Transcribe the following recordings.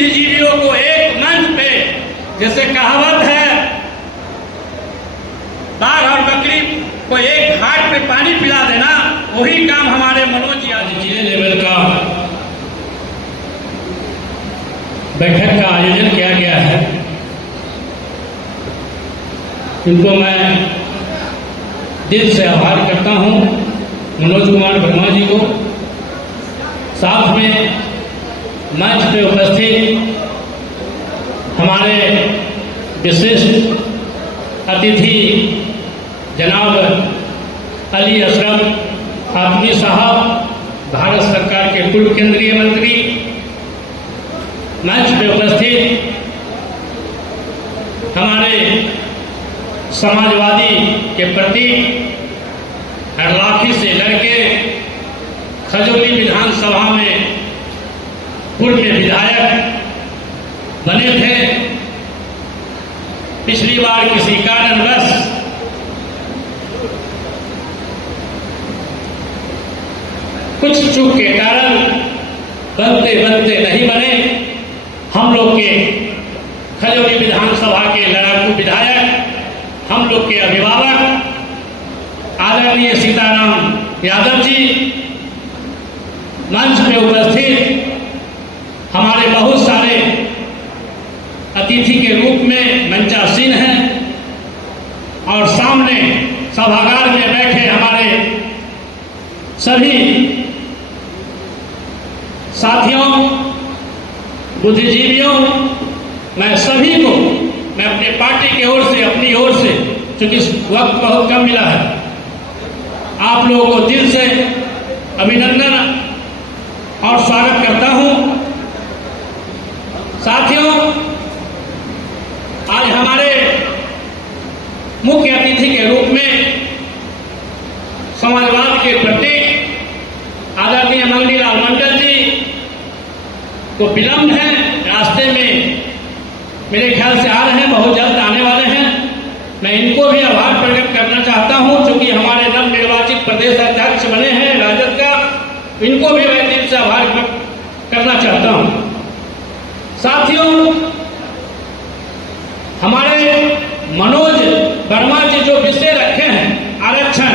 बुद्धिजीवियों को एक मंच पे, जैसे कहावत है, बाघ और बकरी को एक घाट पे पानी पिला देना, वही काम हमारे मनोज यादव जिले लेवल का बैठक का आयोजन किया गया है। इनको मैं दिल से आभार करता हूं, मनोज कुमार वर्मा जी को, साथ में मंच पे उपस्थित हमारे विशिष्ट अतिथि जनाब अली अशरफ आदमी साहब, भारत सरकार के पूर्व केंद्रीय मंत्री, मंच पे उपस्थित हमारे समाजवादी के प्रतीक हरलाखी से लड़के खजौली विधानसभा में पूर्व में विधायक बने थे। पिछली बार किसी कारणवश कुछ चूक के कारण बनते बनते नहीं बने। हम लोग के खजौली विधानसभा के लड़ाकू विधायक, हम लोग के अभिभावक आदरणीय सीताराम यादव जी, मंच पे उपस्थित हमारे बहुत सारे अतिथि के रूप में मंचासीन हैं, और सामने सभागार में बैठे हमारे सभी साथियों, बुद्धिजीवियों, मैं सभी को, मैं अपने पार्टी की ओर से, अपनी ओर से, क्योंकि वक्त बहुत कम मिला है, आप लोगों को दिल से अभिनंदन और स्वागत करता हूं। साथियों, आज हमारे मुख्य अतिथि के रूप में समाजवाद के प्रतीक आदरणीय मंगलीलाल मंडल जी को विलंब है, रास्ते में मेरे ख्याल से आ रहे हैं, बहुत जल्द आने वाले हैं। मैं इनको भी आभार प्रकट करना चाहता हूं, क्योंकि हमारे नव निर्वाचित प्रदेश अध्यक्ष बने हैं राजद का, इनको भी मैं दिल से आभार करना चाहता हूं। साथियों, हमारे मनोज वर्मा जी जो विषय रखे हैं आरक्षण,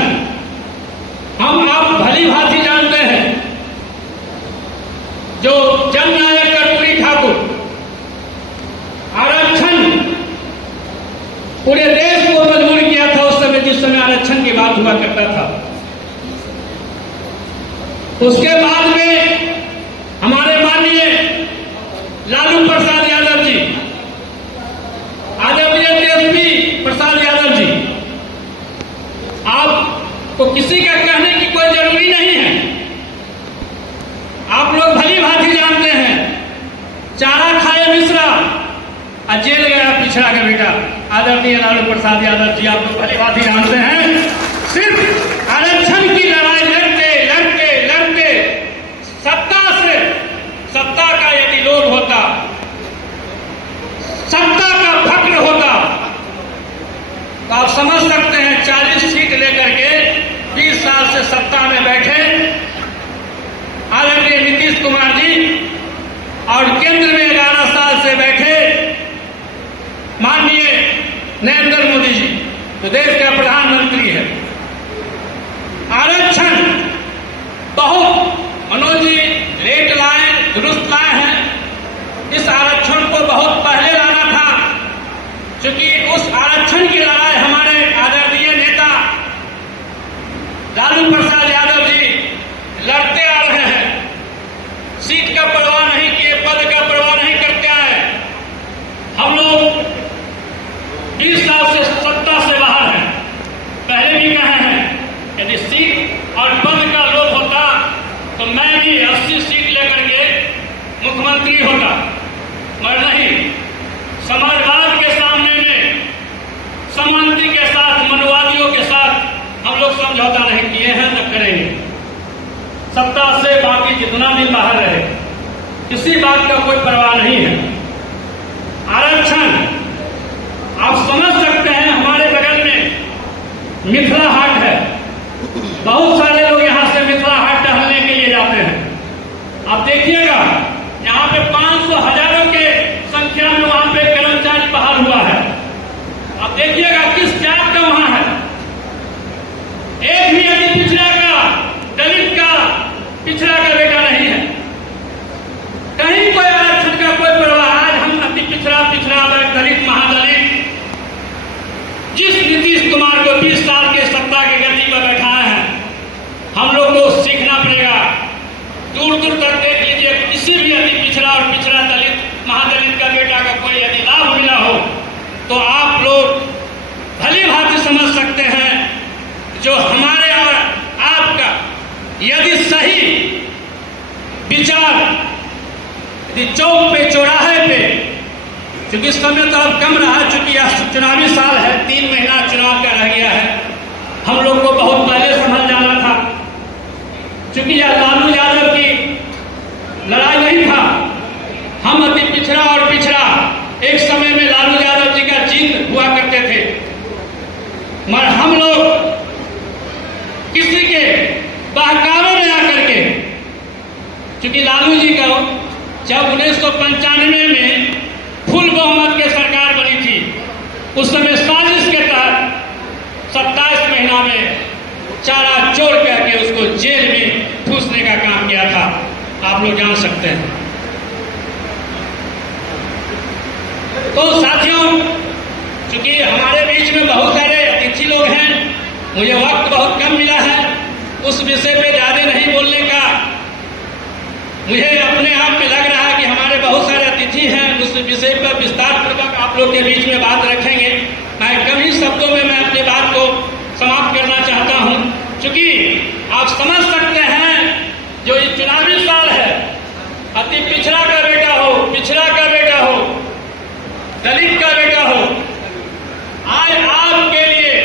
हम आप भली भांति जानते हैं, जो जननायक कर्पूरी ठाकुर आरक्षण पूरे देश को मजबूर किया था उस समय, जिस समय आरक्षण की बात हुआ करता था। उसके बाद में हमारे माननीय लालू प्रसाद यादव जी, आदरणीय तेजस्वी प्रसाद यादव जी, आपको किसी का कहने की कोई जरूरी नहीं है, आप लोग भली भांति जानते हैं। चारा खाए मिश्रा और जेल गया पिछड़ा का बेटा, आदरणीय लालू प्रसाद यादव जी, आप लोग भली भांति जानते हैं। सिर्फ आरक्षण की लड़ाई लड़ते लड़ते लड़ते सत्ता का यदि लोभ होता, सत्ता का फक्र होता, तो आप समझ सकते हैं 40 सीट लेकर के 20 साल से सत्ता में बैठे आदरणीय नीतीश कुमार जी, और केंद्र में 11 साल से बैठे माननीय नरेंद्र मोदी जी, जो देश का प्रधानमंत्री है। आरक्षण बहुत मनोज जी लेट लाए, दुरुस्त लाए हैं। इस आरक्षण को बहुत पहले लाना था, क्योंकि उस आरक्षण की लड़ाई हमारे आदरणीय नेता लालू प्रसाद यादव जी लड़ते आ रहे हैं। सीट का परवाह नहीं किए, पद का परवाह नहीं करते आए। हम लोग 20 साल से सत्ता से बाहर हैं, पहले भी कहे हैं, यदि सीट और पद का लोभ होता तो मैं भी 80 सीट लेकर के मुख्यमंत्री होता, मगर नहीं। समाजवाद के सामने में सम्मति के साथ, मनुवादियों के साथ हम लोग समझौता नहीं किए हैं, न करेंगे। सत्ता से बाकी जितना दिन बाहर रहे, किसी बात का कोई परवाह नहीं है। आरक्षण आप समझ सकते हैं, हमारे बगल में मिथिला हाट है, बहुत सारे लोग यहां से मिथिला हाट टहलने के लिए जाते हैं। आप देखिएगा, यहाँ पे 500 हजारों के देखिएगा किस जात का वहां है। एक भी अति पिछड़ा का, दलित का, पिछड़ा का बेटा नहीं है। कहीं कोई आरक्षण का कोई परवाह। आज हम अति पिछड़ा, दलित, महादलित जिस नीतीश कुमार को 20 साल के सत्ता की गद्दी पर बैठाए हैं, हम लोग को सीखना पड़ेगा। दूर दूर तक देख लीजिए, किसी भी अति पिछड़ा और पिछड़ा दलित, महादलित का बेटा का कोई यदि लाभ मिला हो तो आप लोग भली भांति समझ सकते हैं जो हमारे और आपका यदि सही विचार यदि चौक पे, चौराहे पे, क्योंकि इस समय तो अब कम रहा, चूंकि यह चुनावी साल है, 3 महीना चुनाव का रह गया है। हम लोग को बहुत पहले समझ जाना था, क्योंकि यह लालू यादव की लड़ाई नहीं था। हम अति पिछड़ा और पिछड़ा एक समय में लालू यादव जी का जीत हुआ करते थे, मगर हम लोग किसी के बहकावे में आकर के, क्योंकि लालू जी का जब 1995 में फुल बहुमत की सरकार बनी थी, उस समय साजिश के तहत 27 महीना में चारा चोर करके उसको जेल में ठूसने का काम किया था। आप लोग जान सकते हैं। तो साथियों, चूंकि हमारे बीच में बहुत सारे अतिथि लोग हैं, मुझे वक्त बहुत कम मिला है, उस विषय पे ज्यादा नहीं बोलने का मुझे अपने आप में लग रहा है कि हमारे बहुत सारे अतिथि हैं, उस विषय पर विस्तार पूर्वक आप लोग के बीच में बात रखेंगे। मैं कम ही शब्दों में मैं अपनी बात को समाप्त करना चाहता हूं, क्योंकि आप समझ सकते हैं जो ये चुनावी साल है, अति पिछड़ा का बेटा हो, पिछड़ा का बेटा हो, दलित का बेटा हो, आज आपके लिए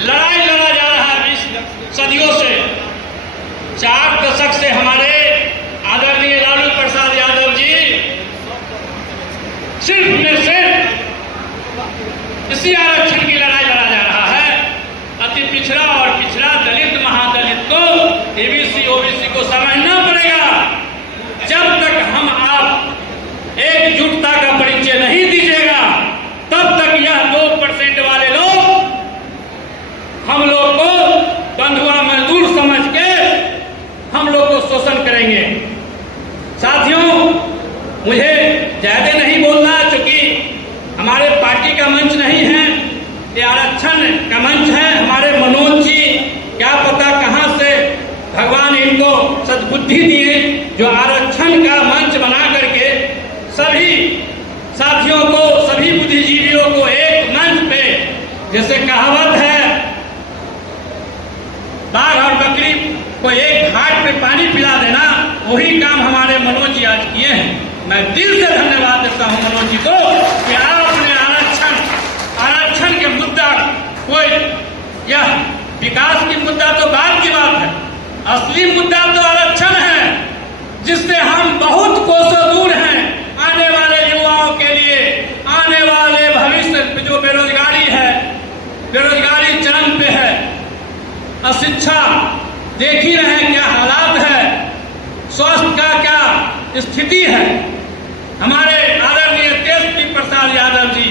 लड़ाई लड़ा जा रहा है 20 सदियों से। 4 दशक से हमारे आदरणीय लालू प्रसाद यादव जी सिर्फ में सिर्फ इसी आरक्षण की लड़ाई लड़ा जा रहा है। अति पिछड़ा और पिछड़ा, दलित, महादलित को, एबीसी, ओबीसी को समझना पड़ेगा। जब तक हम आप एकजुटता का परिचय नहीं दीजिएगा, तब तक यह 2% वाले लोग हम लोग को बंधुआ मजदूर समझ के हम लोग को शोषण करेंगे। साथियों, मुझे ज्यादा नहीं बोलना, क्योंकि हमारे पार्टी का मंच नहीं है, ये आरक्षण का मंच है। हमारे मनोज जी क्या पता कहां से भगवान इनको सद्बुद्धि दिए, जो आरक्षण का मंच बना करके सभी साथियों को, सभी बुद्धिजीवियों को एक मंच पे, जैसे कहावत है, बाघ और बकरी को एक घाट पे पानी पिला देना, वही काम हमारे मनोज जी आज किए हैं। मैं दिल से धन्यवाद देता हूं मनोज जी को कि आपने आरक्षण के मुद्दा, कोई यह विकास की मुद्दा तो बाद की बात है, असली मुद्दा तो आरक्षण है, जिससे हम बहुत कोसों दूर हैं। आने वाले युवाओं के लिए, आने वाले भविष्य में जो बेरोजगारी है, बेरोजगारी चरम पे है, अशिक्षा देख ही रहे हैं क्या हालात है, स्वास्थ्य का क्या स्थिति है। हमारे आदरणीय तेजस्वी प्रसाद यादव जी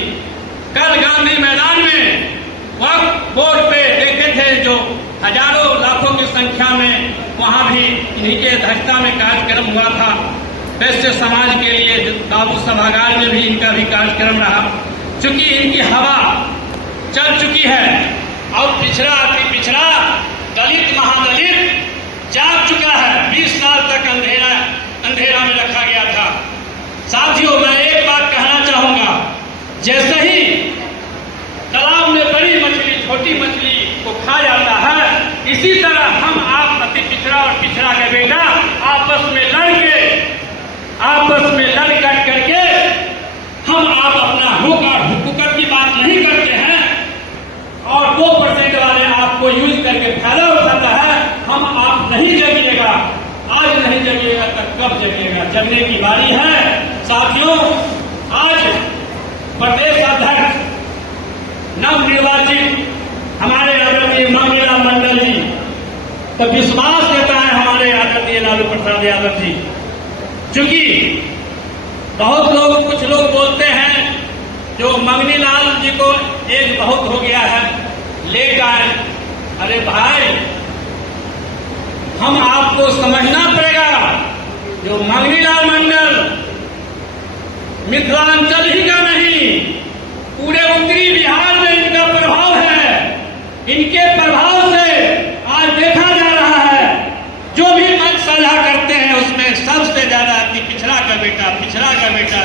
कल गांधी मैदान में वक्फ बोर्ड पे देखे थे, जो हजारों लाखों की संख्या में वहां भी इन्हीं के अध्यक्षता में कार्यक्रम हुआ था। वैश्य समाज के लिए बाबू सभागार में भी इनका भी कार्यक्रम रहा। चूंकि इनकी हवा चल चुकी है और पिछड़ा, अति पिछड़ा, दलित, महादलित जाग चुका है। 20 साल तक अंधेरा में रखा गया था। साथियों, मैं एक बात कहना चाहूंगा, जैसे ही तालाब में बड़ी मछली छोटी मछली को खा जाता है, इसी तरह हम आप अति पिछड़ा और पिछड़ा का बेटा आपस में लड़ कट करके हम आप अपना हुकूमत की बात नहीं करते हैं, और 2% वाले आपको यूज करके फायदा उठाता है। हम आप नहीं जगिएगा, आज नहीं जगिएगा तो कब जगिएगा? जगने की बारी है। साथियों, आज प्रदेश अध्यक्ष नवनिर्वाचित हमारे आदरणीय मंगला मंडल जी तो विश्वास देता है हमारे आदरणीय लालू प्रसाद यादव जी। चूंकि बहुत लोग, कुछ लोग बोलते हैं जो मंगनी लाल जी को एज बहुत हो गया है, लेट आए। अरे भाई, हम आपको समझना पड़ेगा, जो मंगनीलाल मंडल मिथिलांचल ही का नहीं, पूरे उत्तरी बिहार में इनका प्रभाव है। इनके प्रभाव से आज देखा जा रहा है, जो भी मत साझा करते हैं उसमें सबसे ज्यादा कि पिछड़ा का बेटा, पिछड़ा का बेटा,